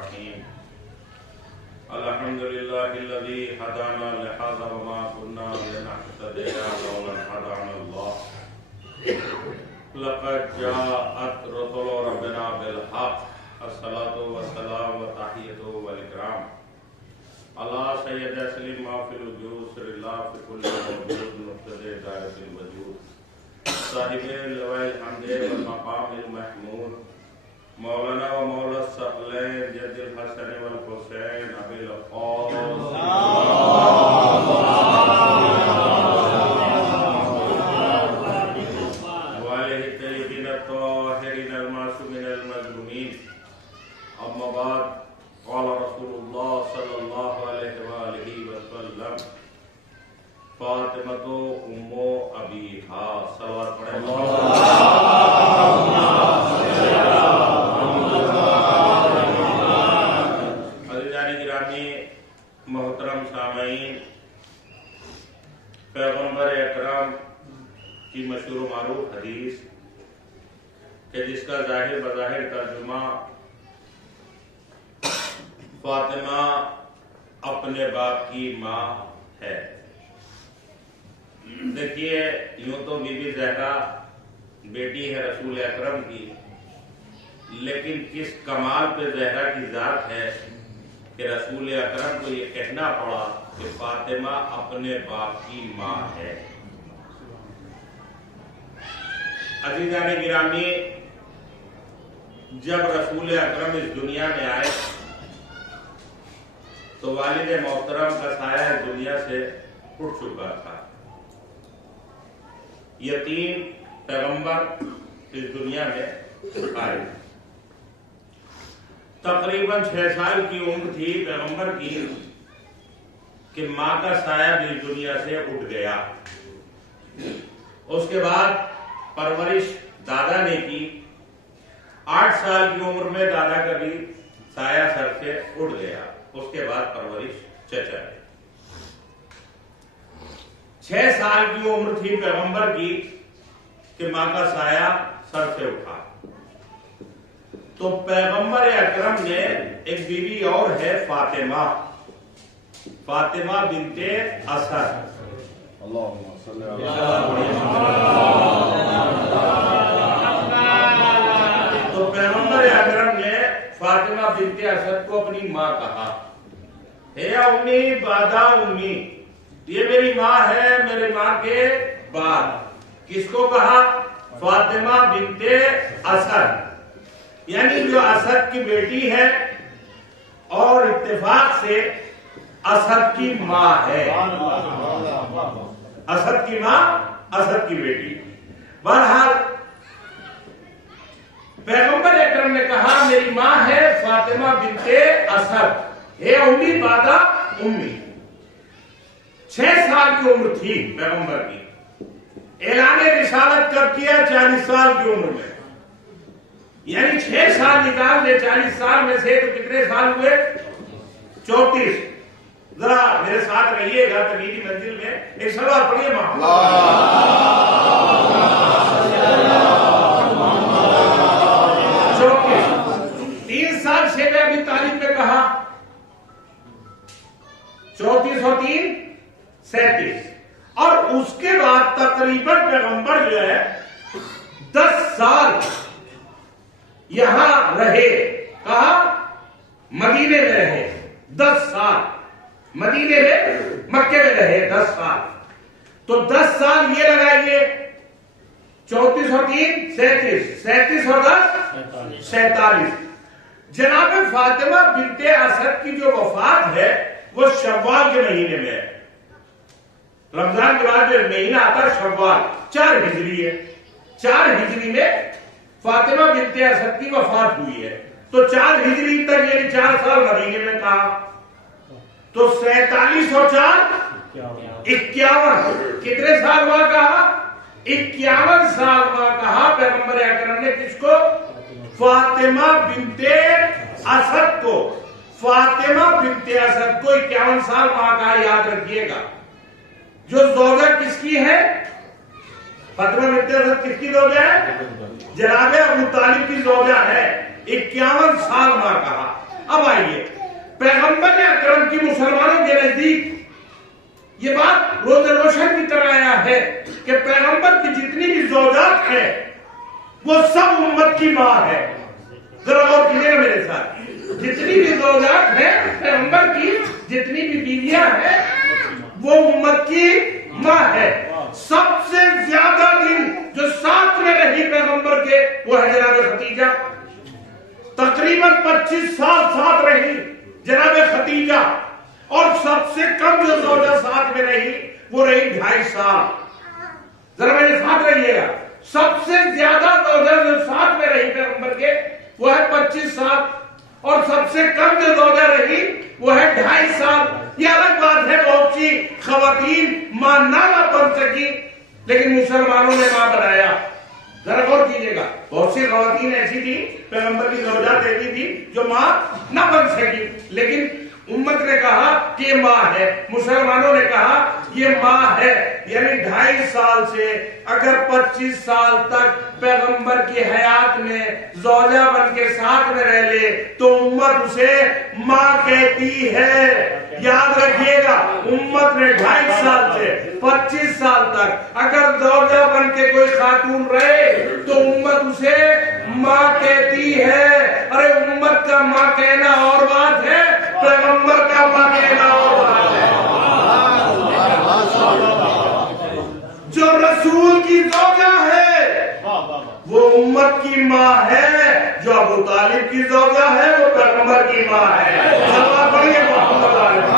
الرحيم الحمد لله الذي هدانا لهذا وما كنا لنهتدي لولا أن هدانا الله لقد جاءت رسل ربنا بالحق الصلاة والسلام والتحية والإكرام على سيد سليم ما في الوجود سر الله في كل موجود مقتدى دائرة الوجود صاحب اللواء الحمد والمقام المحمود مولانا و مولا الثقلین جد الحسن والحسین ابی القاسم وآلہ الطیبین الطاہرین المعصومین المظلومین اما بعد قال رسول اللہ صلی اللہ علیہ وآلہ وسلم فاطمۃ ام ابیہا صلوات پڑھیں محترم سامعین، پیغمبر اکرم کی مشہور و معروف حدیث کہ جس کا ظاہر بظاہر ترجمہ فاطمہ اپنے باپ کی ماں ہے۔ دیکھیے، یوں تو بی بی زہرا بیٹی ہے رسول اکرم کی، لیکن کس کمال پہ زہرا کی ذات ہے کہ رسول اکرم کو یہ کہنا پڑا کہ فاطمہ اپنے باپ کی ماں ہے۔ عزیزان گرامی، جب رسول اکرم اس دنیا میں آئے تو والد محترم کا سایہ اس دنیا سے اٹھ چکا تھا۔ یتیم پیغمبر اس دنیا میں آئے، تقریباً 6 سال کی عمر تھی پیغمبر کی کہ ماں کا سایہ بھی دنیا سے اٹھ گیا۔ اس کے بعد پرورش دادا نے کی۔ 8 سال کی عمر میں دادا کا بھی سایہ سر سے اٹھ گیا۔ اس کے بعد پرورش چچا نے۔ 6 سال کی عمر تھی پیغمبر کی کہ ماں کا سایہ سر سے اٹھا۔ تو پیغمبر اکرم نے ایک بیوی اور ہے فاطمہ، فاطمہ بنت اسد۔ اللہم صلی اللہ علیہ وسلم۔ تو پیغمبر اکرم نے فاطمہ بنت اسد کو اپنی ماں کہا، اے امی بادا امی، یہ میری ماں ہے میرے ماں کے بعد۔ کس کو کہا؟ فاطمہ بنت اسد، یعنی جو اسد کی بیٹی ہے اور اتفاق سے اسد کی ماں ہے۔ اسد کی ماں، اسد کی بیٹی۔ بہرحال پیغمبر اکرم نے کہا میری ماں ہے فاطمہ بنت اسد، اے امی بادا امی۔ 6 سال کی عمر تھی پیغمبر کی۔ اعلان رسالت کب کیا؟ 40 سال کی عمر میں، یعنی 6 سال نکال دے 40 سال میں سے تو کتنے سال ہوئے؟ 34۔ ذرا میرے ساتھ رہیے گا، تبلیغی منزل میں ایک سلوات پڑھیے محمد۔ 34۔ 3 سال شیخ ابی طالب نے کہا، 34 اور 3 37۔ اور اس کے بعد تقریباً پیغمبر جو ہے 10 سال یہاں رہے۔ کہا؟ مدینے میں رہے 10 سال، مدینے میں مکے میں رہے 10 سال۔ تو 10 سال یہ لگائیے، 34 اور 3 37، 37 اور 10 47۔ جناب فاطمہ بنت اسد کی جو وفات ہے وہ شوال کے مہینے میں ہے۔ رمضان کے بعد جو مہینہ آتا ہے شوال، 4 ہجری ہے۔ 4 ہجری میں فاطمہ بنت اسد کی وفات ہوئی ہے۔ تو 4 ہجری تک یعنی 4 سال مدینے میں کہا، تو 47 اور 4 51، کتنے سال ہوا کہا؟ 51 سال ہوا کہا پیغمبر اکرم نے۔ کس کو؟ فاطمہ بنت اسد کو۔ فاطمہ بنت اسد کو 51 سال وہاں کہا، یاد رکھیے گا۔ جو زوجہ کس کی ہے؟ فاطمہ بنت اسد کس کی زوجہ ہے؟ جناب ابو طالب کی زوجہ ہے۔ 51 سال ماں کہا۔ اب آئیے، پیغمبر اکرم کی مسلمانوں کے نزدیک یہ بات روز روشن کی طرح آیا ہے کہ پیغمبر کی جتنی بھی زوجات ہیں وہ سب امت کی ماں ہے۔ ذرا غور کیجیے میرے ساتھ، جتنی بھی زوجات ہیں پیغمبر کی، جتنی بھی بیویاں ہیں وہ امت کی ماں ہے۔ سب سے زیادہ دن جو ساتھ میں رہی پیغمبر کے وہ ہے جناب خدیجہ، تقریباً 25 سال ساتھ رہی جناب خدیجہ، اور سب سے کم جو زوجہ ساتھ میں رہی وہ رہی 2.5 سال۔ ذرا میرے ساتھ رہیے گا، سب سے زیادہ زوجہ جو ساتھ میں رہی پیغمبر کے وہ ہے 25 سال، اور سب سے کم جو زوجہ رہی وہ ہے 2.5 سال۔ یہ الگ بات ہے، بہت سی خواتین ماں نہ بن سکی لیکن مسلمانوں نے ماں بنایا۔ ذرا غور کیجیے گا، بہت سی خواتین ایسی تھی پیغمبر کی زوجات ایسی تھی جو ماں نہ بن سکی، لیکن امت نے کہا کہ یہ ماں ہے، مسلمانوں نے کہا یہ ماں ہے۔ یعنی 2.5 سال سے اگر 25 سال تک پیغمبر کی حیات میں زوجہ بن کے ساتھ میں رہ لے تو امت اسے ماں کہتی ہے۔ یاد رکھیے گا، امت نے 2.5 سال سے 25 سال تک اگر زوجہ بن کے کوئی خاتون رہے تو امت اسے ماں کہتی ہے۔ ارے امت کا ماں کہنا اور بات ہے، پیغمبر کا ماں کہنا اور بات ہے۔ جو رسول کی زوجہ ہے وہ امت کی ماں ہے، جو ابو طالب کی زوجہ ہے وہ پیغمبر کی ماں ہے۔ سلام پڑھیے محمد علیہ۔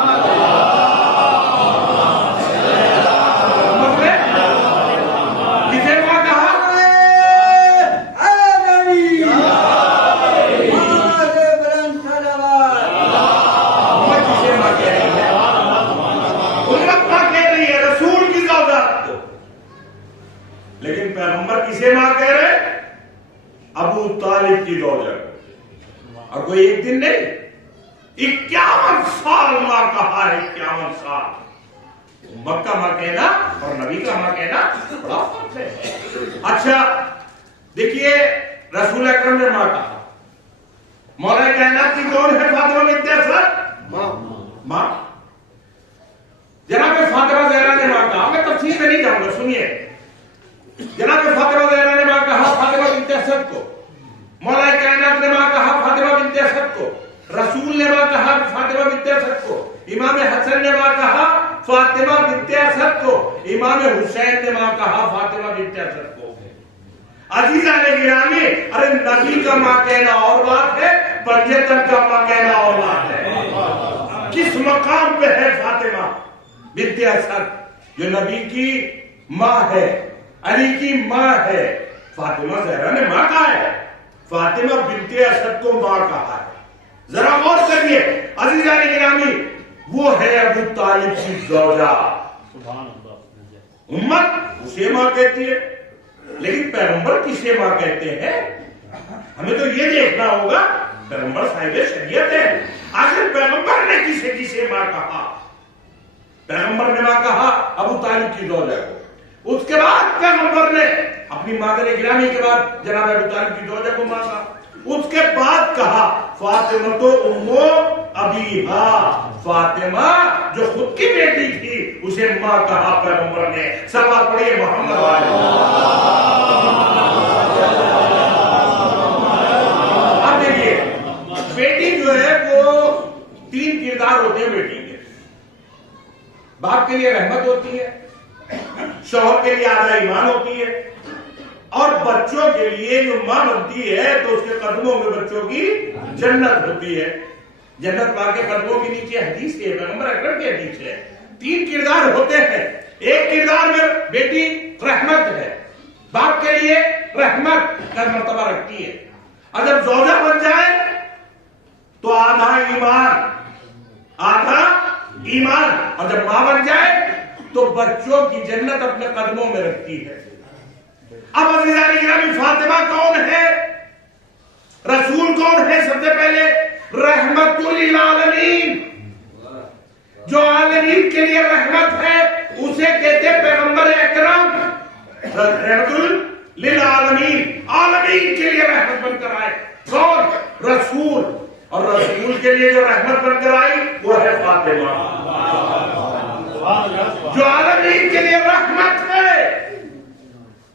لیکن پیغمبر کسے ماں کہہ رہے؟ ابو طالب کی زوجہ کو، اور کوئی ایک دن نہیں، 51 سال ماں کہا ہے۔ 51 سال امت کا ماں کہنا اور نبی کا ماں کہنا بڑا فرق ہے۔ اچھا دیکھیے، رسول اکرم نے ماں کہا، مولا کائنات کی کون ہے؟ فاطمہ بنت اسد، ماں۔ جناب فاطمہ زہرا نے ماں کہا، میں تفصیل میں نہیں جاؤں گا، سنیے۔ جناب فاطمہ زہرا نے ماں کہا فاطمہ بنت اسد کو، مولا کائنات نے ماں کہا فاطمہ بنت اسد کو، رسول نے ماں کہا فاطمہ بنت اسد کو، امام حسن نے ماں کہا فاطمہ بنت اسد کو، امام حسین نے ماں کہا فاطمہ بنت اسد کو۔ عزیزان گرامی، ارے نبی کا ماں کہنا اور بات ہے، پنجتن کا ماں کہنا اور بات ہے۔ کس مقام پہ ہے فاطمہ بنت اسد جو نبی کی ماں ہے، علی کی ماں ہے؟ فاطمہ زہرا نے ماں کہا ہے، فاطمہ بنت اسد کو ماں کہا ہے۔ ذرا غور کریے عزیزان گرامی، وہ ہے ابو طالب کی زوجہ۔ امت اسے ماں کہتی ہے لیکن پیغمبر کسے ماں کہتے ہیں؟ ہمیں تو یہ دیکھنا ہوگا، پیغمبر صاحب شریعت ہے، آخر پیغمبر نے کسے کسے ماں کہا؟ پیغمبر نے ماں کہا ابو طالب کی زوجہ کو، اس کے بعد پیغمبر نے اپنی مادر گرامی کے بعد جناب ابو طالب کی زوجہ کو ماں کہا، اس کے بعد کہا فاطمہ تو امو ابیہا، فاطمہ جو خود کی بیٹی تھی اسے ماں کہا پیغمبر نے۔ سلوات پڑھیے محمد علیہ۔ اب دیکھیے، بیٹی جو ہے وہ 3 کردار ہوتے ہیں بیٹی کے۔ باپ کے لیے رحمت ہوتی ہے، شوہر کے لیے آدھا ایمان ہوتی ہے، اور بچوں کے لیے جو ماں بنتی ہے تو اس کے قدموں میں بچوں کی جنت ہوتی ہے۔ جنت پا کے قدموں کے نیچے حدیث ہے، پیغمبر اکرم کی حدیث ہے۔ 3 کردار ہوتے ہیں۔ ایک کردار میں بیٹی رحمت ہے، باپ کے لیے رحمت کا مرتبہ رکھتی ہے، اور جب زوجہ بن جائے تو آدھا ایمان، اور جب ماں بن جائے تو بچوں کی جنت اپنے قدموں میں رکھتی ہے۔ اب عزیزان گرامی، فاطمہ کون ہے؟ رسول کون ہے؟ سب سے پہلے رحمت للعالمین، جو عالمین کے لیے رحمت ہے اسے کہتے پیغمبر اکرم۔ رحمت للعالمین، عالمین کے لیے رحمت بن کر آئے۔ کون؟ رسول، اور رسول کے لیے جو رحمت بن کر آئی وہ ہے فاطمہ، جو عالمین کے لیے رحمت ہے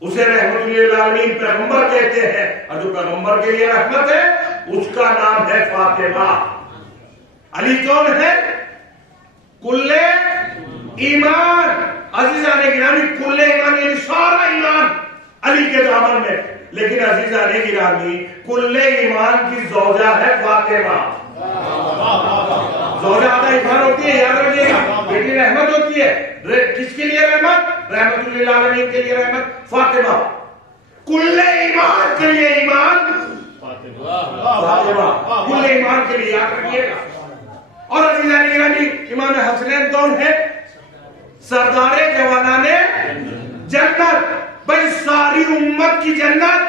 اسے رحمت للعالمین پیغمبر کہتے ہیں، اور جو پیغمبر کے لیے رحمت ہے اس کا نام ہے فاطمہ۔ علی کون ہے؟ کل ایمان، عزیزان گرامی، کل ایمان یعنی سارا ایمان علی کے دامن میں، لیکن عزیزان گرامی کل ایمان کی زوجہ ہے فاطمہ۔ زوجہ آدھا ایمان ہوتی ہے، یاد رکھیے گا، بیٹی رحمت ہوتی ہے، کس کے لیے رحمت؟ رحمت للعالمین کے لیے رحمت فاطمہ۔ کل ایمان کے لیے ایمان فاطمہ، کل ایمان کے لیے یاد رکھیے گا۔ اور عزیزان گرامی امام حسنین کون ہے؟ سردار جوانان جنت، بھائی ساری امت کی جنت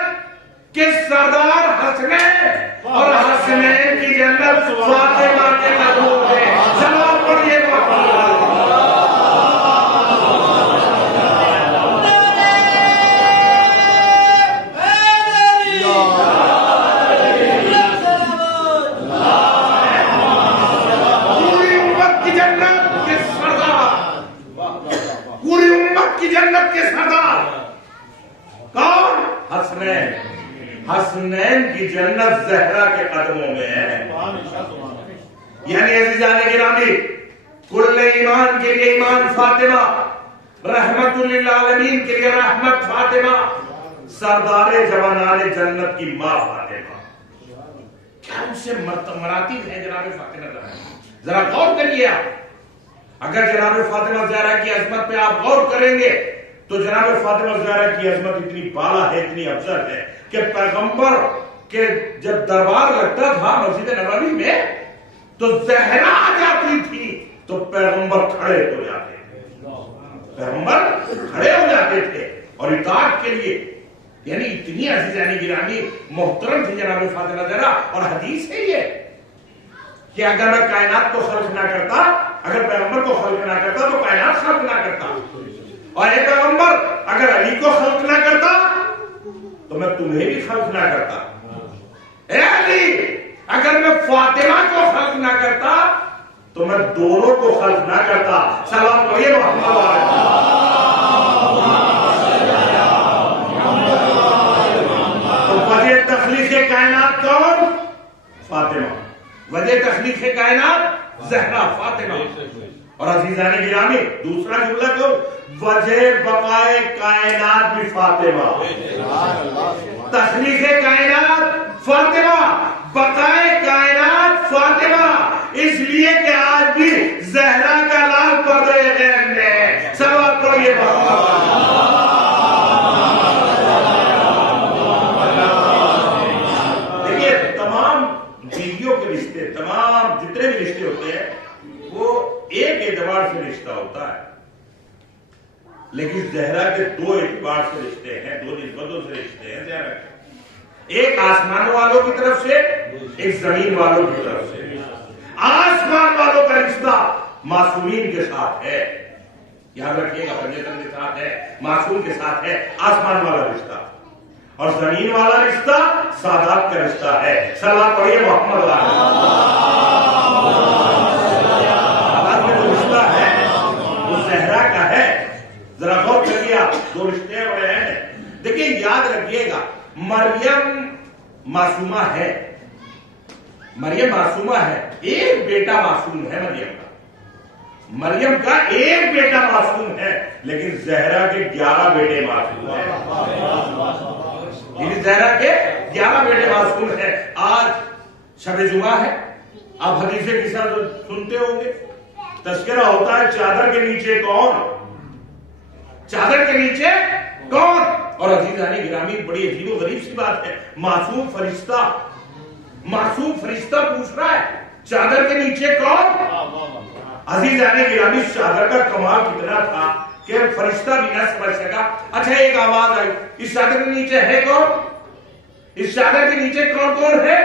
کے سردار حسنین، اور حسنین کی جنت فاطمہ کے محبوب ہے۔ سلام پڑھیے جنت کے سردار کون؟ حسنین۔ حسنین کی جنت زہرا کے قدموں میں ہے۔ یعنی عزیزان گرامی کل ایمان کے لیے ایمان فاطمہ، رحمت للعالمین کے لیے رحمت فاطمہ، سردار جوانان جنت کی ماں فاطمہ۔ کیا ان سے مراتب ہے جناب فاطمہ زہرا؟ ذرا غور کریے آپ، اگر جناب فاطمہ زہرا کی عظمت پہ آپ غور کریں گے تو جناب فاطمہ زہرا کی عظمت اتنی بالا ہے، اتنی افضل ہے کہ پیغمبر کے جب دربار لگتا تھا مسجد نبوی میں تو زہرا آ جاتی تھی تو پیغمبر کھڑے ہو جاتے تھے، پیغمبر کھڑے ہو جاتے تھے اور اطاعت کے لیے، یعنی اتنی عزیزان گرامی محترم تھی جناب فاطمہ زہرا۔ اور حدیث ہے یہ کہ اگر میں کائنات کو خلق نہ کرتا، اگر پیغمبر کو خلق نہ کرتا تو کائنات خلق نہ کرتا، اور اے پیغمبر اگر علی کو خلق نہ کرتا تو میں تمہیں بھی خلق نہ کرتا، اے علی اگر میں فاطمہ کو خلق نہ کرتا تو میں دونوں کو خلق نہ کرتا۔ سلام پڑھیے محمد تو وجہ تخلیق کائنات کون؟ فاطمہ۔ وجہ تخلیق کائنات زہرا فاطمہ۔ اور عزیزان گرامی دوسرا جملہ کو وجہ بقائے کائنات بھی فاطمہ، تخلیق کائنات فاطمہ، بقائے کائنات فاطمہ، اس لیے کہ آج بھی زہرا کا لال پردے غیر میں سوال کرو یہ دیکھیے تمام بیویوں کے رشتے، تمام جتنے بھی رشتے ہوتے ہیں وہ ایک اعتبار سے رشتہ ہوتا ہے، لیکن زہرا کے دو اعتبار سے رشتے ہیں، دو نسبتوں سے رشتے ہیں زہرا کے، ایک آسمان والوں کی طرف سے، ایک زمین والوں کی طرف سے۔ آسمان والوں کا رشتہ معصومین کے ساتھ ہے، یاد رکھیے گا، پنجتن کے ساتھ ہے، معصوم کے ساتھ ہے آسمان والا رشتہ، اور زمین والا رشتہ سادات کا رشتہ ہے۔ سلام پڑھیے محمد زہرا کا ہے، ذرا غور کریے آپ، دو رشتے بڑے ہیں۔ دیکھیں یاد رکھیے گا مریم معصومہ ہے، مریم معصومہ ہے، ایک بیٹا معصوم ہے مریم کا، مریم کا ایک بیٹا معصوم ہے، لیکن زہرا کے 11 بیٹے معصوم ہیں، یعنی زہرا کے 11 بیٹے معصوم ہیں۔ آج شب جمعہ ہے، آپ حدیث کے ساتھ سنتے ہوں گے، تذکرہ ہوتا ہے چادر کے نیچے کون، چادر کے نیچے کون، اور عزیزان گرامی بڑی عجیب و غریب سی بات ہے، معصوم فرشتہ پوچھ رہا ہے چادر کے نیچے کون؟ عزیزان گرامی چادر کا کمال کتنا تھا کہ فرشتہ بھی نہ سمجھ سکا۔ اچھا ایک آواز آئی، اس چادر کے نیچے ہے کون؟ اس چادر کے نیچے کون کون ہے؟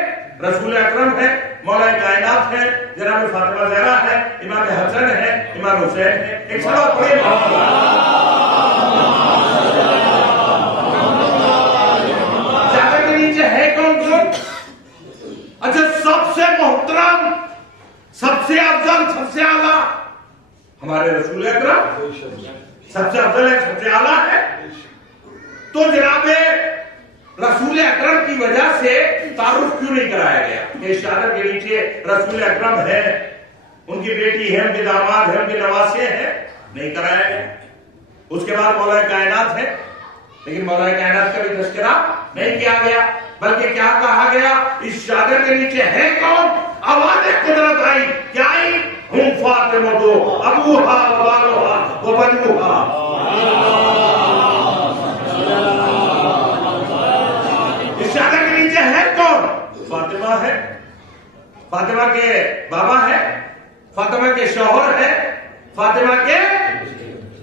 رسول اکرم ہے، مولا کائنات ہے، جناب فاطمہ زہرا ہے، امام حسن ہے، امام حسین ہے۔ ایک سوال پڑھیے چادر کے نیچے ہے کون کون؟ اچھا سب سے محترم سب سے افضل سب سے اعلیٰ ہمارے رسول اکرم سب سے افضل ہے، سب سے اعلیٰ ہے. تو جناب رسول اکرم کی وجہ سے تعارف کیوں نہیں کرایا گیا کہ اس چادر کے نیچے رسول اکرم ہے، ان کی بیٹی ہے، ان کے داماد ہے، ان کے نواسے ہیں؟ نہیں کرایا گیا. اس کے بعد مولا کائنات ہے، لیکن مولا کائنات کا بھی تذکرہ نہیں کیا گیا، بلکہ کیا کہا گیا؟ اس چادر کے نیچے ہے کون؟ آواز قدرت آئی، کیا آئی؟ ہم فاطمہ دو ابوہا والوہا وبنوہا. اس چادر کے نیچے ہے کون؟ فاطمہ ہے، فاطمہ کے بابا ہے، فاطمہ کے شوہر ہے، فاطمہ کے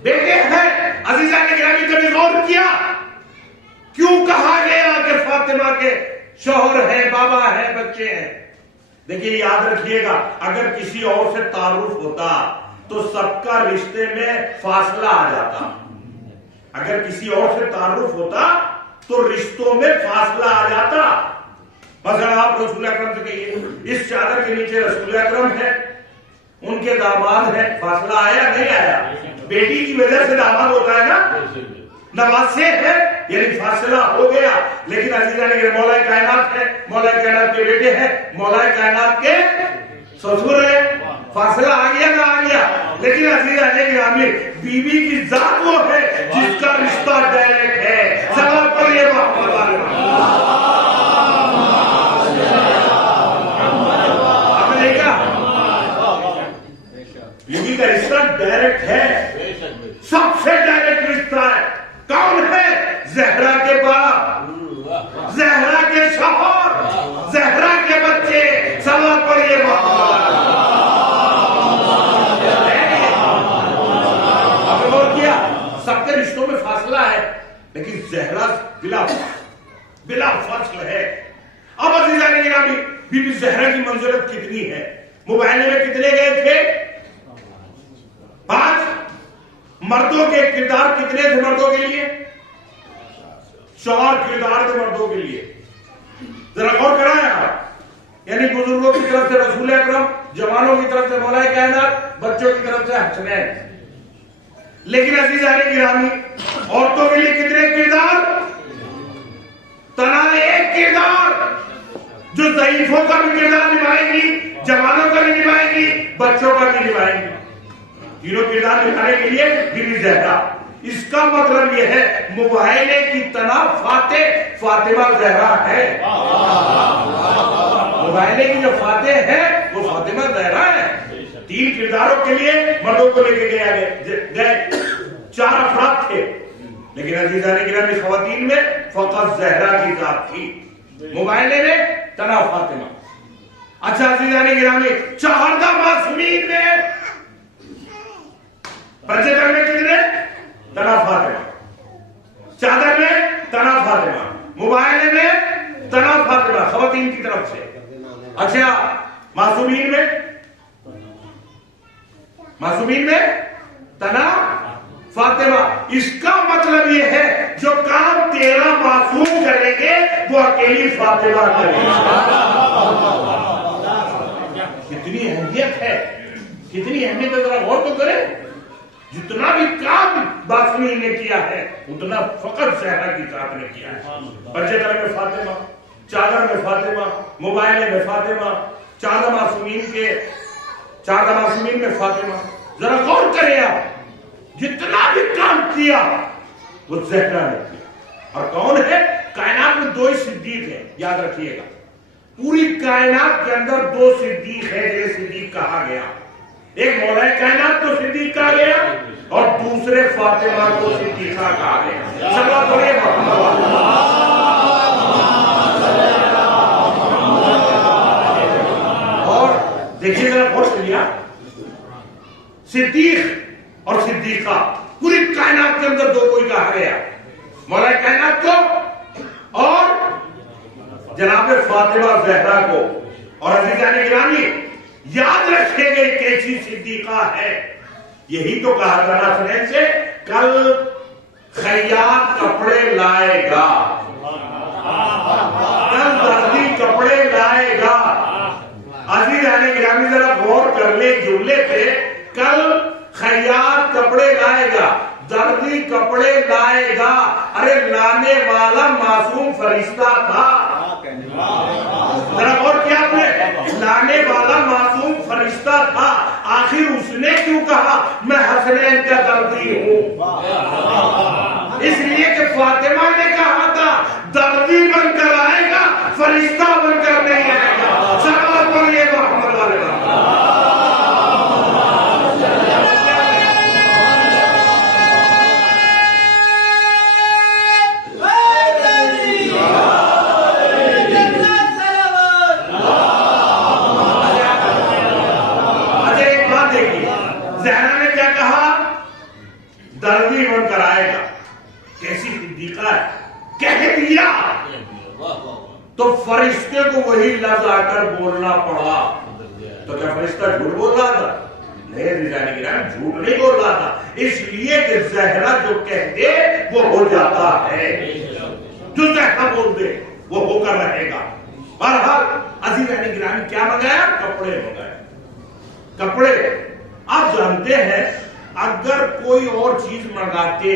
بیٹے ہیں. عزیزان گرامی کبھی غور کیا کیوں کہا گیا کہ فاطمہ کے شوہر ہے، بابا ہے، بچے ہیں؟ دیکھیے یاد رکھیے گا، اگر کسی اور سے تعارف ہوتا تو سب کا رشتے میں فاصلہ آ جاتا. اگر کسی اور سے تعارف ہوتا تو رشتوں میں فاصلہ آ جاتا. مثلا آپ رسول اکرم سے کہیے اس چادر کے نیچے رسول اکرم ہے، ان کے داماد ہے، فاصلہ آیا نہیں آیا؟ بیٹی کی وجہ سے داماد ہوتا ہے نا، نواسے ہے، یعنی فاصلہ ہو گیا. لیکن عزیزان مولا کائنات ہے، مولا کائنات کے بیٹے ہیں، مولا کائنات کے سسر ہے، فاصلہ آ گیا نہ آ گیا؟ لیکن عزیزان گرامی بیوی کی ذات وہ ہے جس کا رشتہ ڈائریکٹ ہے. سلام پڑھیے محمد علیہ بیوی کا رشتہ ڈائریکٹ ہے، سب سے ڈائریکٹ رشتہ ہے. کون ہے؟ زہرا کے باپ، زہرا کے شوہر، زہرا کے بچے. سوال پڑھیے آپ نے غور کیا؟ سب کے رشتوں میں فاصلہ ہے، لیکن زہرا بلا فاصلہ ہے. اب عزیزان گرامی بی بی زہرا کی منزلت کتنی ہے؟ مباہلے میں کتنے گئے تھے؟ 5. مردوں کے کردار کتنے تھے مردوں کے لیے؟ 4 کردار تھے مردوں کے لیے. ذرا غور کرائیں آپ، یعنی بزرگوں کی طرف سے رسول اکرم، جوانوں کی طرف سے مولا کائنات، بچوں کی طرف سے حسنین. لیکن عزیزان گرامی عورتوں کے لیے کتنے کردار؟ تنہا ایک کردار جو ضعیفوں کا بھی کردار نبھائیں گی، جوانوں کا بھی نبھائیں گی، بچوں کا بھی نبھائیں گی. تینوں کردار نبھانے کے لیے بی بی زہرا. اس کا مطلب یہ ہے مباہلے کی تنا فاطمہ زہرا ہے. مباہلے کی جو فاتح ہے وہ فاطمہ زہرا ہے. 3 کرداروں کے لیے مردوں کو لے کے گئے 4 افراد تھے، لیکن عزیزان گرامی خواتین میں فقط زہرا کی ذات تھی، مباہلے میں تنا فاطمہ. اچھا عزیزان گرامی 14 معصومین میں پرچے در میں کتنے؟ تنا فاطمہ. چادر میں تنا فاطمہ، موبائل میں تنا فاطمہ خواتین کی طرف سے. اچھا معصومین میں تنا فاطمہ. اس کا مطلب یہ ہے جو کام 13 معصوم کریں گے وہ اکیلی فاطمہ کریں گے. کتنی اہمیت ہے، کتنی اہمیت ہے، ذرا غور تو کریں. جتنا بھی کام معصومین نے کیا ہے اتنا فقط زہرا کی ذات نے کیا ہے. بچے در میں فاطمہ، چادر میں فاطمہ، موبائل میں فاطمہ، 14 معصومین میں فاطمہ. ذرا غور کریں آپ، جتنا بھی کام کیا وہ زہرا نے کیا. اور کون ہے؟ کائنات میں 2 صدیق ہیں، یاد رکھیے گا. پوری کائنات کے اندر 2 صدیق ہے جنہیں صدیق کہا گیا. ایک مولا کائنات کو صدیق کہا گیا اور دوسرے فاطمہ کو صدیقہ کہا گیا. چلو پڑھیے اور دیکھیے ذرا غور کیا. صدیق اور صدیقہ پوری کائنات کے اندر 2 کوئی کہا گیا، مولا کائنات کو اور جناب فاطمہ زہرا کو. اور عزیزان گرامی یاد رکھے گئے کیسی صدیقہ ہے. یہی تو کہا تھا نا سنین سے، کل خیاط کپڑے لائے گا، کل دردی کپڑے لائے گا. عزیز عزیزان گرامی ذرا غور کر لیں جملے پہ. کل خیاط کپڑے لائے گا, دردی کپڑے لائے گا, ارے لانے والا معصوم فرشتہ تھا. ذرا غور کیا آپ نے, لانے والا معصوم فرشتہ تھا. آخر اس نے کیوں کہا میں حسنین کا دردی ہوں؟ اس لیے کہ فاطمہ نے کہا تھا دردی بن کر آئے گا, فرشتہ بن کر نہیں آئے گا. صلوات پڑھیے محمد علیہ وسلم. دردی بن کر آئے گا. کیسی صدیقہ ہے, کہہ دیا تو فرشتے کو وہی لفظ آ کر بولنا پڑا. تو کیا فرشتہ جھوٹ بول رہا تھا؟ نہیں جانے کی جھوٹ نہیں بول رہا تھا, اس لیے کہ زہرا جو کہہ دے وہ ہو جاتا ہے, جو زہرا بول دے وہ ہو کر رہے گا. بہرحال عزیزان گرامی کیا منگایا؟ کپڑے منگائے. کپڑے آپ جانتے ہیں اگر کوئی اور چیز منگاتے,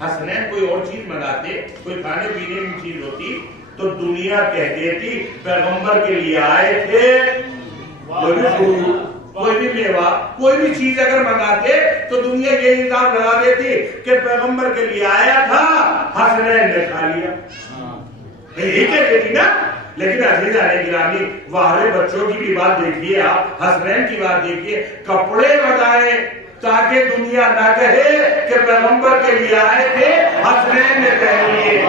حسنین کوئی اور چیز منگاتے, کوئی کھانے پینے کی چیز ہوتی تو دنیا کہہ دیتی پیغمبر کے لیے آئے تھے. کوئی بھی پھول, کوئی بھی میوہ, کوئی بھی چیز اگر منگاتے تو دنیا یہ الزام لگا دیتی کہ پیغمبر کے لیے آیا تھا, حسنین نے کھا لیا. یہی کہہ دیتی نا. لیکن عزیزان گرامی وہاں بچوں کی بھی بات دیکھیے, آپ حسنین کی بات دیکھیے. کپڑے منگائے تاکہ دنیا نہ کہے کہ پیغمبر کے لیے آئے تھے, حسنین نے کہہ لیے.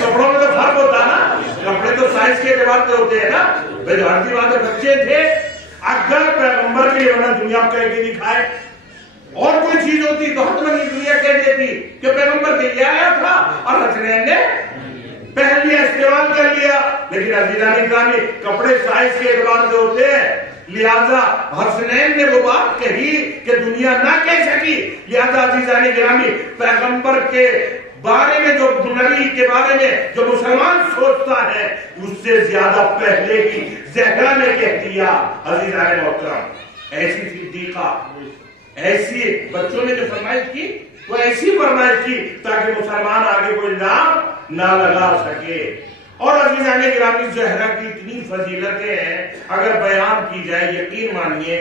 کپڑوں میں تو فرق ہوتا نا, کپڑے تو سائز کے اعتبار سے ہوتے ہیں نا. ظاہر سی بات ہے بچے تھے, اگر پیغمبر کے لیے ورنہ دنیا کہہ کے دکھائے. اور کوئی چیز ہوتی تو حتماً دنیا کہہ دیتی کہ پیغمبر کے لیے آیا تھا اور حسنین نے پہن لیا, استعمال کر لیا. لیکن عزیزان گرامی کپڑے سائز کے اعتبار سے ہوتے ہیں, لہذا حسنین نے وہ بات کہی کہ دنیا نہ کہہ سکی. لہذا عزیزان گرامی پیغمبر کے بارے میں, جو نبی کے بارے میں جو مسلمان سوچتا ہے, اس سے زیادہ پہلے ہی زہرا نے کہہ دیا. عزیزان محترم ایسی صدیقہ, ایسی بچوں نے جو فرمائش کی وہ ایسی فرمائش کی تاکہ مسلمان آگے کوئی الزام نہ لگا سکے. اور عزیزان گرامی زہرا کی اتنی فضیلتیں ہیں اگر بیان کی جائے, یقین مانیے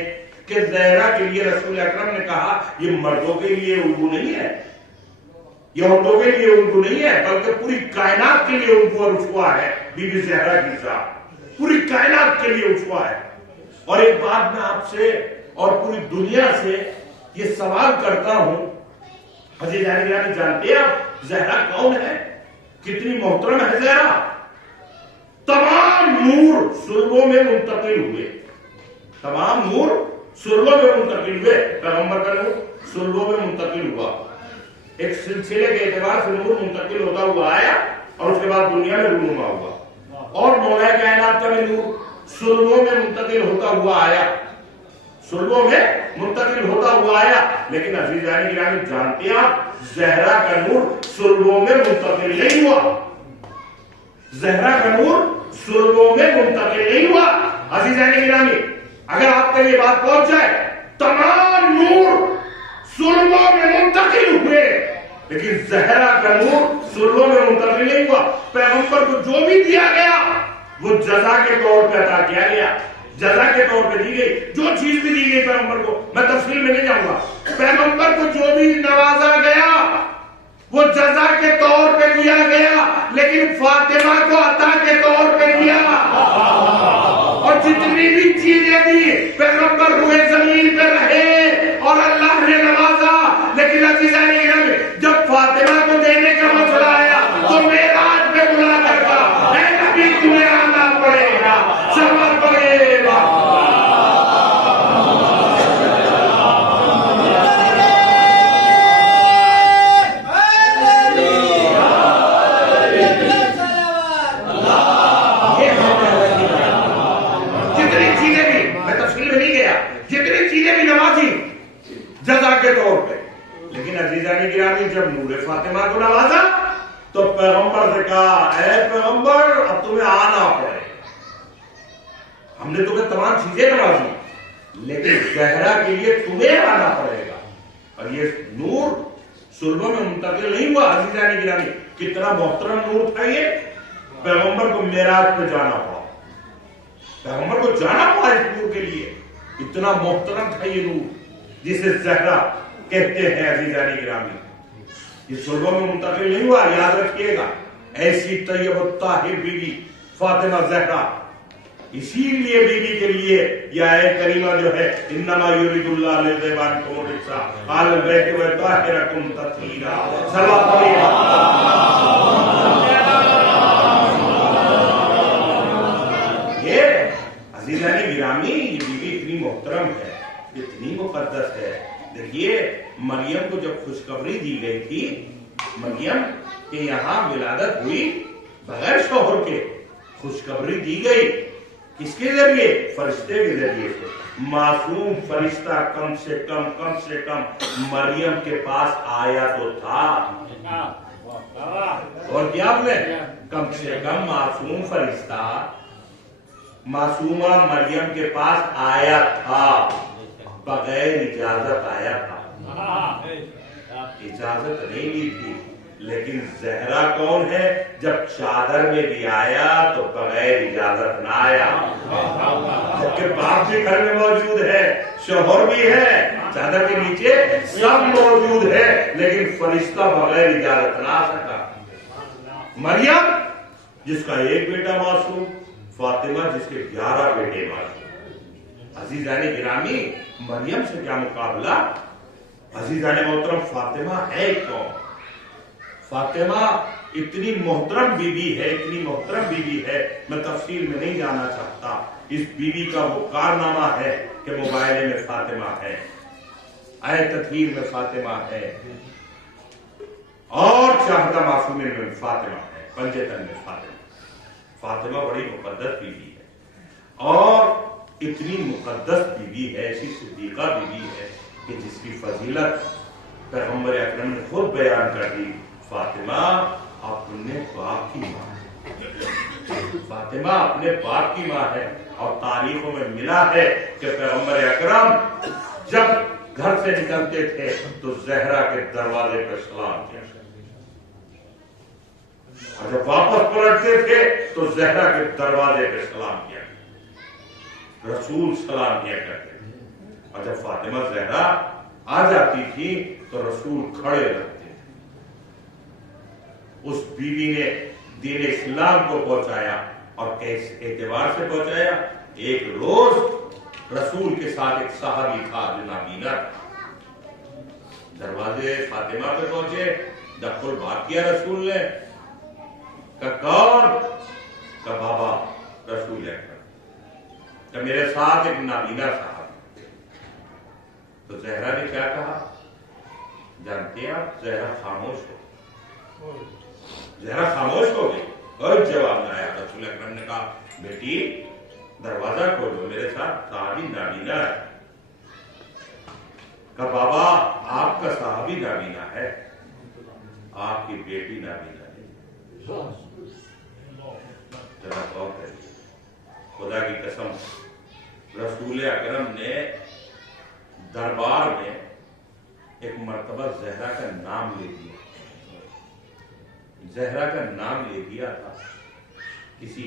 کہ زہرا کے لیے رسول اکرم نے کہا یہ مردوں کے لیے اردو نہیں ہے, یہ عورتوں کے لیے اردو نہیں ہے, بلکہ پوری کائنات کے لیے اردو اور رسوا ہے. بی بی زہرا کی ذات پوری کائنات کے لیے رسوا ہے. اور ایک بات میں آپ سے اور پوری دنیا سے یہ سوال کرتا ہوں, عزیزان گرامی جانتے ہیں آپ زہرا کون ہے؟ کتنی محترم ہے زہرا. تمام نور سرگوں میں منتقل ہوئے, تمام نور سرگوں میں منتقل ہوئے. پیغمبر کا نور سرگوں میں منتقل ہوا, ایک سلسلے کے اعتبار سے نور منتقل ہوتا ہوا آیا اور اس کے بعد دنیا میں رونما ہوا. اور مولا کائنات کا بھی نور سرگوں میں منتقل ہوتا ہوا آیا, سرگوں میں منتقل ہوتا ہوا آیا. لیکن عزیزان گرامی جانتے ہیں آپ زہرا کا نور سرگوں میں منتقل نہیں ہوا, زہرا کا نور سرگوں میں منتقل نہیں ہوا. عزیزان گرامی اگر آپ کو یہ بات پہنچ جائے تمام نور سرگوں میں منتقل ہوئے لیکن زہرا کا نور سرگوں میں منتقل نہیں ہوا. پیغمبر کو جو بھی دیا گیا وہ جزا کے طور پہ عطا کیا گیا, جزا کے طور پہ دی گئی. جو چیز بھی دی گئی پیغمبر کو, میں تفصیل میں نہیں جاؤں گا, پیغمبر کو جو بھی نوازا گیا وہ جزا کے طور پہ دیا گیا, لیکن فاطمہ کو عطا کے طور پہ دیا. اور جتنی بھی چیزیں دی پیغمبر روئے زمین پہ رہے اور اللہ نے نوازا, لیکن عزیزان گرامی جب فاطمہ کو دینے کا مسئلہ آیا تو معراج پہ بلا کر کہا اے نبی تمہیں آنا پڑے گا, سفر پڑے گا. جزا کے طور پہ. لیکن عزیزان گرامی جب نور فاطمہ کو نوازا تو پیغمبر سے کہا اے پیغمبر اب تمہیں آنا پڑے. ہم نے تمہیں تمام چیزیں نوازی، لیکن زہرا کے لیے تمہیں آنا پڑے گا. اور یہ نور سلبوں میں منتقل نہیں ہوا. عزیزان گرامی، کتنا محترم نور تھا یہ. پیغمبر کو معراج پہ جانا پڑا، پیغمبر کو جانا پڑا اس نور کے لیے. اتنا محترم تھا یہ نور جسے زہرا کہتے ہیں. عزیزان گرامی، یہ سلبوں میں منتقل نہیں ہوا، یاد رکھیے گا. ایسی طیب الطاہر بیوی فاطمہ زہرا، اسی لیے بیوی کے لیے یہ آیت کریمہ جو ہے انما یرید اللہ لیذہب عنکم الرجس اہل البیت ویطہرکم تطہیرا. صلوات علیہ. یہ عزیزان گرامی، یہ بیوی اتنی محترم ہے، اتنی مقدس ہے. دیکھیے مریم کو جب خوشخبری دی گئی تھی، مریم کہ یہاں ولادت ہوئی بغیر شوہر کے، خوشخبری دی گئی کس کے ذریعے؟ فرشتے کے ذریعے سے. معصوم فرشتہ کم سے کم مریم کے پاس آیا تو تھا. اور کیا آپ نے کم سے کم معصوم فرشتہ معصومہ مریم کے پاس آیا تھا، بغیر اجازت آیا تھا. اجازت نہیں لی تھی. لیکن زہرا کون ہے؟ جب چادر میں بھی آیا تو بغیر اجازت نہ آیا. جبکہ باپ بھی گھر میں موجود ہے، شوہر بھی ہے، چادر کے نیچے سب موجود ہے، لیکن فرشتہ بغیر اجازت نہ آ سکا. مریم جس کا ایک بیٹا معصوم، فاطمہ جس کے 11 بیٹے معصوم. عزیزان گرامی، مریم سے کیا مقابلہ. عزیزان محترم، فاطمہ ہے کون؟ فاطمہ اتنی محترم بیوی ہے، اتنی محترم بیوی ہے، میں تفصیل میں نہیں جانا چاہتا. اس بیوی کا وہ کارنامہ ہے کہ موبائلے میں فاطمہ ہے، آیت تطہیر میں فاطمہ ہے، اور شاہدہ معصومے میں فاطمہ ہے، پنجتن میں فاطمہ. فاطمہ بڑی مقدس بیوی ہے، اور اتنی مقدس بیوی ہے، ایسی صدیقہ بیوی ہے کہ جس کی فضیلت پیغمبر اکرم نے خود بیان کر دی. فاطمہ اپنے باپ کی ماں ہے، فاطمہ اپنے باپ کی ماں ہے. اور تاریخوں میں ملا ہے کہ پیغمبر اکرم جب گھر سے نکلتے تھے تو زہرا کے دروازے پر سلام کیا، اور جب واپس پلٹتے تھے تو زہرا کے دروازے پہ سلام کیا. رسول سلام کیا کرتے تھے. اور جب فاطمہ زہرا آ جاتی تھی تو رسول کھڑے رہتے. اس بیوی نے دین اسلام کو پہنچایا، اور کس اعتبار سے پہنچایا؟ ایک روز رسول کے ساتھ ایک صحابی تھا جو نابینا تھا. دروازے فاطمہ پہ پہنچے، جب کوئی بات کیا رسول نے، کہ کون؟ کہ بابا رسول اکرم، کہ میرے ساتھ ایک نابینا صاحب. تو زہرا نے کیا کہا جانتے ہیں آپ؟ زہرا خاموش ہو، زہرا خاموش ہو گئی، کوئی جواب نہ آیا. رسول اکرم نے کہا بیٹی دروازہ کھولو، میرے ساتھ صحابی نابینا ہے. کہا بابا آپ کا صحابی نابینا ہے، آپ کی بیٹی نابینا ہے. ذرا غور کریے، خدا کی قسم رسول اکرم نے دربار میں ایک مرتبہ زہرا کا نام لے دیا. زہرا کا نام لے دیا تھا کسی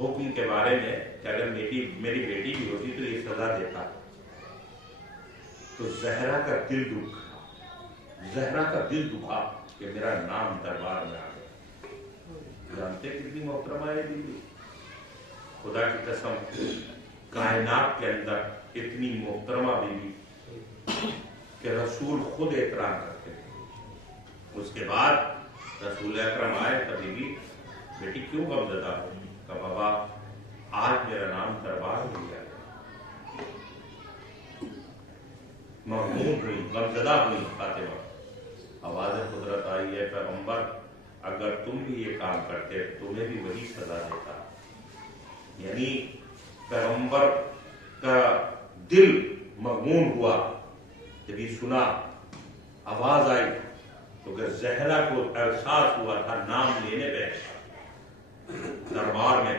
حکم کے بارے میں کہ اگر میری بیٹی بھی ہوتی تو یہ سزا دیتا. تو زہرا کا دل دکھا کہ میرا نام دربار میں آ گیا. جانتے کتنی محترمہ ہے بیوی. خدا کی قسم کائنات کے اندر اتنی محترمہ بیوی کہ رسول خود احترام کرتے تھے. اس کے بعد رسول اکرم آئے تو بیٹی کیوں غمزدہ ہو؟ کہ بابا آج میرا نام دربار میں لیا گیا. مغموم ہوئی، غمزدہ ہوئی فاطمہ. آواز قدرت آئی ہے پیغمبر اگر تم بھی یہ کام کرتے تمہیں بھی وہی سزا دیتا. یعنی پیغمبر کا دل مغموم ہوا جب یہ سنا، آواز آئی تو کہ زہرا کو احساس ہوا تھا نام لینے پہ دربار میں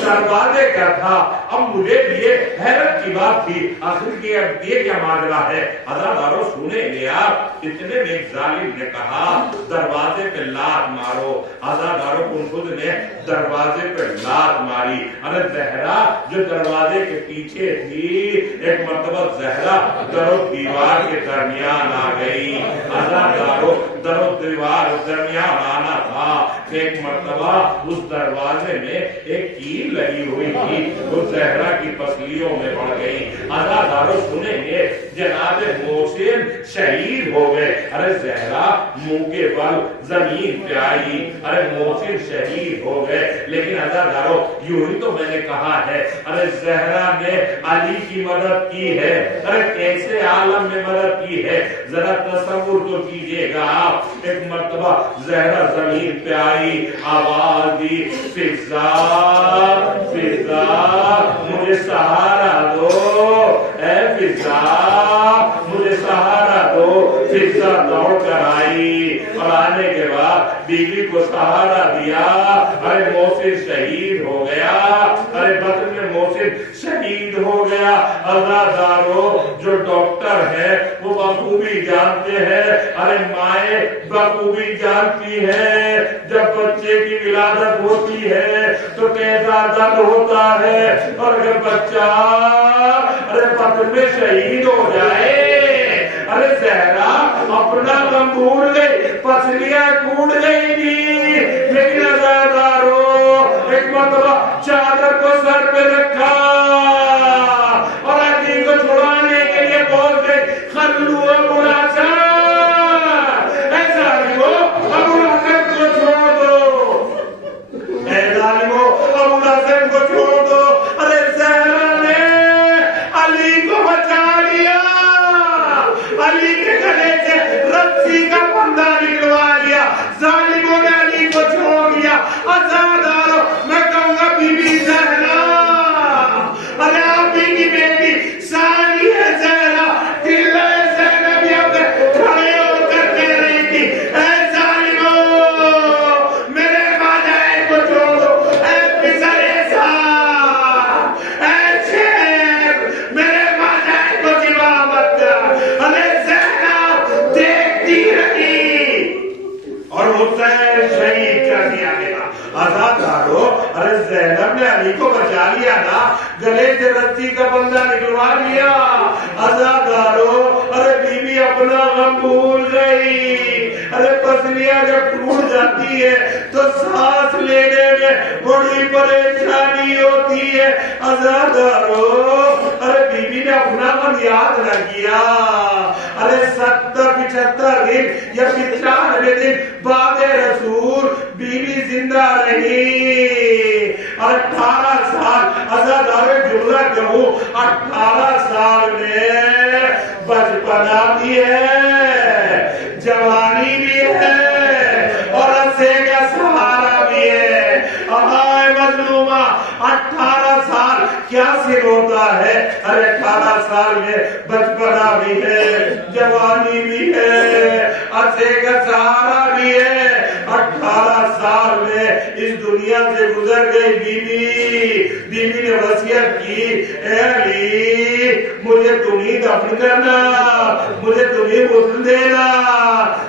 دروازے کا تھا. اب مجھے یہ حیرت کی بات تھی, آخر کی اب یہ کیا معاملہ ہے؟ عزادارو سنیں گے آپ, اتنے میں ایک ظالم نے کہا دروازے پہ لات مارو. عزادارو خود نے دروازے پہ لات ماری. ارے زہرا جو دروازے کے پیچھے تھی, ایک مرتبہ زہرا در و دیوار کے درمیان آ گئی. عزادارو در و دیوار درمیان آنا تھا, ایک مرتبہ اس دروازے میں ایک کیل لگی ہوئی تھی, وہ زہرا کی پسلیوں میں پڑ گئی. عزادارو سنیں گے جناب محسن شہید ہو گئے. ارے زہرا منہ کے بل زمین پہ آئی, ارے محسن شہید ہو گئے. لیکن عزادارو یوں ہی تو میں نے کہا ہے, ارے زہرا نے علی کی مدد کی ہے. ارے کیسے عالم میں مدد کی ہے ذرا تصور تو کیجئے گا آپ. ایک مرتبہ زہرا زمین پہ آئی, آواز دی فضا فضا مجھے سہارا دو, اے فضا مجھے سہارا دو. فضا دوڑ کر آئی اور آنے کے بعد بیوی کو سہارا دیا. ارے محسن شہید ہو گیا, ارے بدر میں محسن شہید ہو گیا. عزادارو جو ڈاکٹر ہے وہ بخوبی جانتے ہیں, ارے مائیں بخوبی جانتی ہے جب بچے کی ولادت ہوتی ہے تو کیسا درد ہوتا ہے, اور اگر بچہ ارے بدر میں شہید ہو جائے. ارے زہرا اپنا غم بھول گئی, پسلیاں ٹوٹ گئی تھی, لیکن عزادارو ایک مرتبہ چادر کو سر پہ رکھا اور علی کو چھڑانے کے لیے پہنچ گئی. خلو ابو الحسن, اے ظالمو ابو الحسن کو چھوڑ دو, اے ظالمو ابو الحسن کو چھوڑ دو. ارے زہرا نے علی کو بچا لیا, علی کے گلے سے رسی کا پندہ نکلوا لیا. ظالموں نے علی کو چھوڑ دیا. عزادارو میں کہوں گا بی بی زہرا, ارے آپ ہی کی بیٹی ساری ہے زہرا, دلہ زینبیہ پہ کھڑے ہو کر کہہ رہی تھی, اے ظالموں میرے ماجائے کو چھوڑ دو, اے پسر ایسا, اے شیخ میرے ماجائے کو جوا مت کر. ارے زہرا دیکھتی رہی اور حسین شہید کر دیا گیا. عزادارو ارے زینب نے علی کو بچا لیا نا, گلے سے رسی کا بندہ نکلوا لیا. عزادارو ارے بی بی اپنا غم بھول گئی. ارے پسلیاں جب ٹوٹ جاتی ہے تو سانس لینے میں بڑی پریشانی ہوتی ہے. عزادارو ارے بی بی نے اپنا غم یاد نہ کیا. ارے 70-75 دن یا 95 دن بعد رسول بیوی زندہ رہی, اور 18 سال عزادارو جملہ کہوں 18 سال میں بچپنا بھی ہے, جوانی بھی ہے, اور عرصے کا سہارا بھی ہے. آئے مظلومہ 18 سال کیا سن ہوتا ہے. ارے 18 سال میں بچپنا بھی ہے, جوانی بھی ہے, عرصے کا سہارا بھی ہے. 18 سال میں اس دنیا سے گزر گئی بیوی نے وصیت کی, اے علی مجھے تم ہی دفن کرنا, مجھے تم ہی غسل دینا,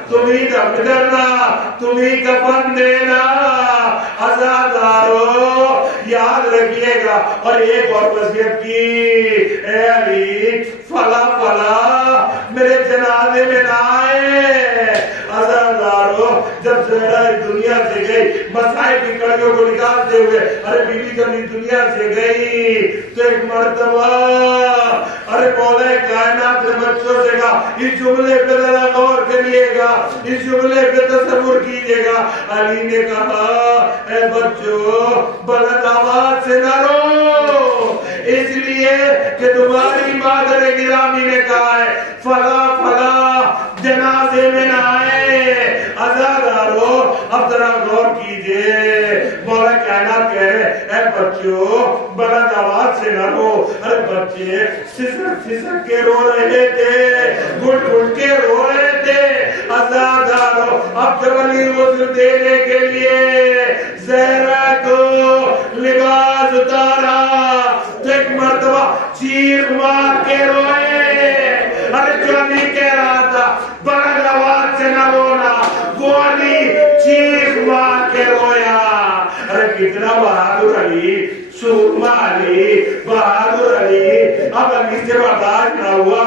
تم ہی دفن کرنا, تم ہی کفن دینا. عزادارو یاد رکھیے گا. اور ایک اور وصیت کی, اے علی فلا فلا میرے جنازے میں نہ آئے. عزادارو جب زہرا دنیا سے گئی, مسائب کی کڑیوں کو نکالتے ہوئے, ارے بی بی جب دنیا سے گئی تو ایک مرتبہ ارے مولا کائنات نے بچوں سے کہا, اس جملے پہ ذرا غور کریے گا, اس جملے پہ تصور کیجئے گا. علی نے کہا, اے بچوں بلند آواز سے نہ رو, اس لیے کہ تمہاری مادر گرامی نے کہا ہے فلا فلا جنازے میں نہ آئے. عزادارو اب ذرا غور کیجئے, مولا کائنات کہہ رہے, اے بچوں بلند آواز سے نہ رو. ارے بچے سسک سسک کے رو رہے تھے, گھٹ گھٹ کے رو رہے تھے. عزادارو اب جب علی غسل دینے کے لیے زہرا کو لباس اتارا تو ایک مرتبہ چیخ مار کے روئے. ارے جو علی کہہ رہا تھا بلند آواز سے نہ رونا, وہ علی چیخ مار کے رویا. ارے کتنا بہادر علی, سورما علی, بہادر علی. اب علی سے برداشت نہ ہوا,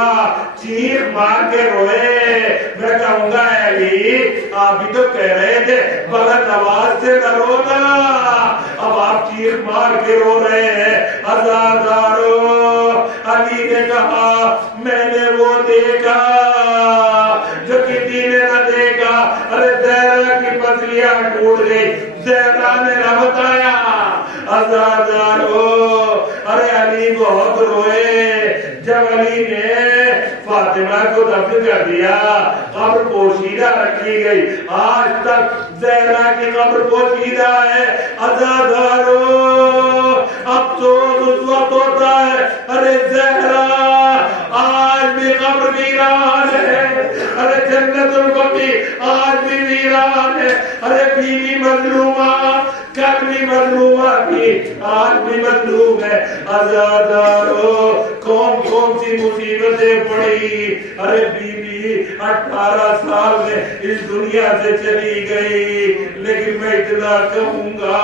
چیخ مار کے روئے. میں کہوں گا علی آپ بھی تو کہہ رہے تھے بلند آواز سے نہ رونا, اب آپ چیخ مار کے رو رہے ہیں. عزادارو, علی نے کہا میں نے وہ دیکھا جو کسی نے نہ دیکھا. ارے زہرا کی پسلیاں ٹوٹ گئی, زہرا نے نہ بتایا. عزادارو, ارے علی بہت روئے. جب علی نے فاطمہ کو دفن کر دیا, قبر پوشیدہ رکھی گئی, آج تک زہرا کی قبر پوشیدہ ہے. عزادارو, افسوس اس وقت ہوتا ہے ارے زہرا آج بھی قبر ویران ہے. ارے جنت البقیع آج بھی ویران ہے. ارے بیوی مظلومہ کل بھی مظلومہ تھی, آج بھی مظلوم ہے. عزادارو, کون کون سی مصیبتیں پڑی. ارے بیوی 18 سال میں اس دنیا سے چلی گئی. لیکن میں اتنا کہوں گا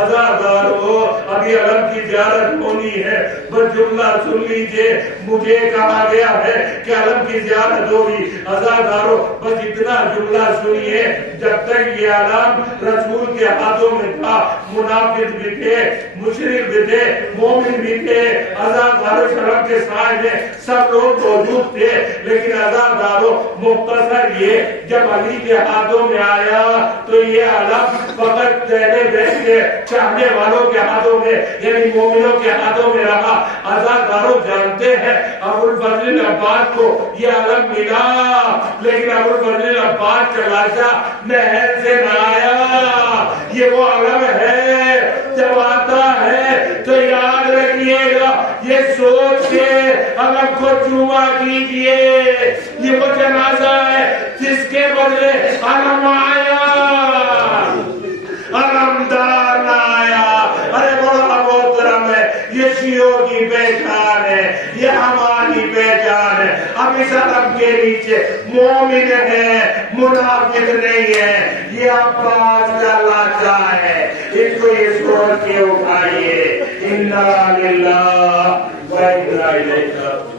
عزادارو, ابھی علم کی زیارت ہونی ہے, بس جملہ سن لیجئے. مجھے کہا گیا ہے کہ علم کی زیارت ہوگی. عزادارو بس اتنا جملہ سنیے, جب تک یہ علم رسول کے ہاتھوں میں تھا منافق بھی تھے, مشرک بھی تھے, مومن بھی تھے. عزادارو شرم کے سائے میں سب لوگ موجود تھے. لیکن عزادارو مختصر یہ, جب علی کے ہاتھوں میں آیا تو یہ علم فقط پہلے بیٹھ کے چاہنے والوں کے ہاتھوں میں یعنی مومنوں کے ہاتھوں میں رہا. عزادارو جانتے ہیں ابو الفضل العباس کو یہ علم ملا, لیکن ابو الفضل العباس کا لاشا نہر سے نہ آیا. یہ وہ علم ہے جب آتا ہے تو یاد رکھیے گا, یہ سوچ کے علم کو چوما کیجئے. یہ وہ جنازہ ہے جس کے بدلے علم آیا, علمدار نہ آیا. ارے بڑا محترم ہے, یہ شیعوں کی پہچان ہے, یہ ہماری پہچان ہے. اب اس علم کے نیچے مومن ہے, منافق نہیں ہے. یہ عباس کا لاشا ہے, اس کو یہ سوچ کے اٹھائیے. انا للہ و انا الیہ راجعون.